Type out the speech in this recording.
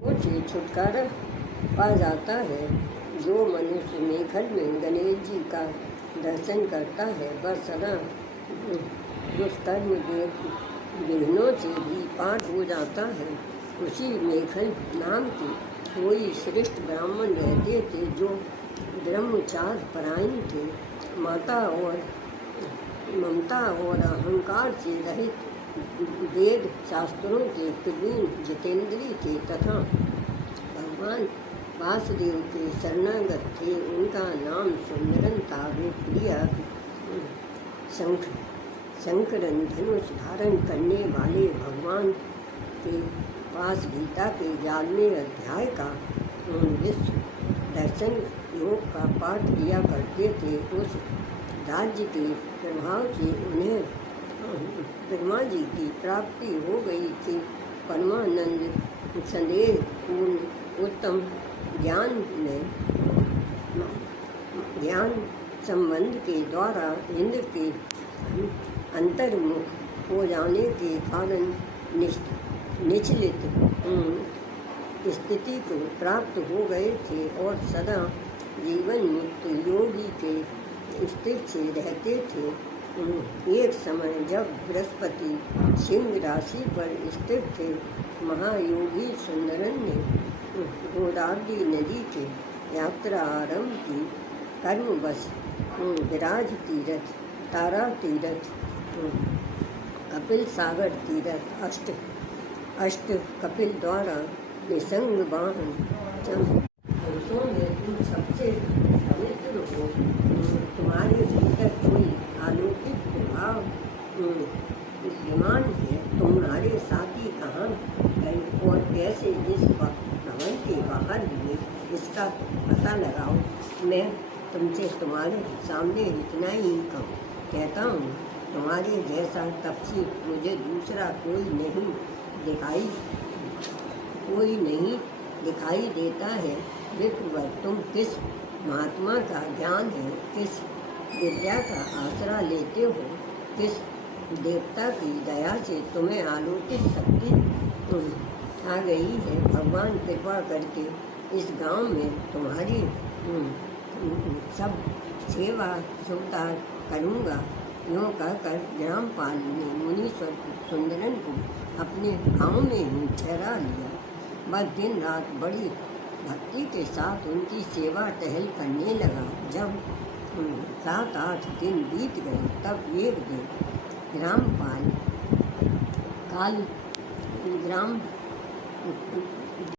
से छुटकारा पा जाता है। जो मनुष्य मेघल में गणेश जी का दर्शन करता है वह सदा दुष्कर्म विघ्नों से भी पार हो जाता है। उसी मेघल नाम के कोई श्रेष्ठ ब्राह्मण रहते थे जो ब्रह्मचार परायण थे, ममता और अहंकार से रहित, वेद शास्त्रों के प्रवीण जितेंद्री थे तथा भगवान वासुदेव के शरणागत थे। उनका नाम सुंदरन था। वे प्रिय शंकरन धनुष धारण करने वाले भगवान के पास गीता के 11वें अध्याय का विश्व दर्शन योग का पाठ किया करते थे। उस राज्य के प्रभाव से उन्हें ब्रह्मा जी की प्राप्ति हो गई थी। परमानंद संदेह पूर्ण उत्तम ज्ञान संबंध के द्वारा इंद्र के अंतर्मुख हो जाने के कारण निचलित स्थिति को प्राप्त हो गए थे और सदा जीवन मुक्त योगी के स्थिति से रहते थे। एक समय जब बृहस्पति सिंह राशि पर स्थित थे, महायोगी सुंदरन ने गोदावरी नदी के यात्रा आरंभ की। कर्मवश विराज तीर्थ, तारा तीर्थ, कपिल सागर तीर्थ, अष्ट कपिल द्वारा निसंग वाहन पुरुषों में तुम सबसे पवित्र हो। तुम्हारे भीतर कोई अलौकिक प्रभाव विद्यमान है। तुम्हारे साथी कहाँ गए और कैसे इस भवन के बाहर हुए, इसका पता लगाओ। मैं तुमसे तुम्हारे सामने इतना ही कहता हूँ, तुम्हारे जैसा तपस्वी मुझे दूसरा कोई नहीं दिखाई देता है। विप्रवर, तुम किस महात्मा का ज्ञान है, किस विद्या का आसरा लेते हो, किस देवता की दया से तुम्हें अलौकिक शक्ति आ गई है। भगवान कृपा करके इस गांव में तुम्हारी सब सेवा सुविधा करूँगा। यूँ कहकर ग्रामपाल ने मुनीश्वर सुंदरन को अपने गांव में ही ठहरा लिया। वह दिन रात बड़ी भक्ति के साथ उनकी सेवा टहल करने लगा। जब 7-8 दिन बीत गए तब एक दिन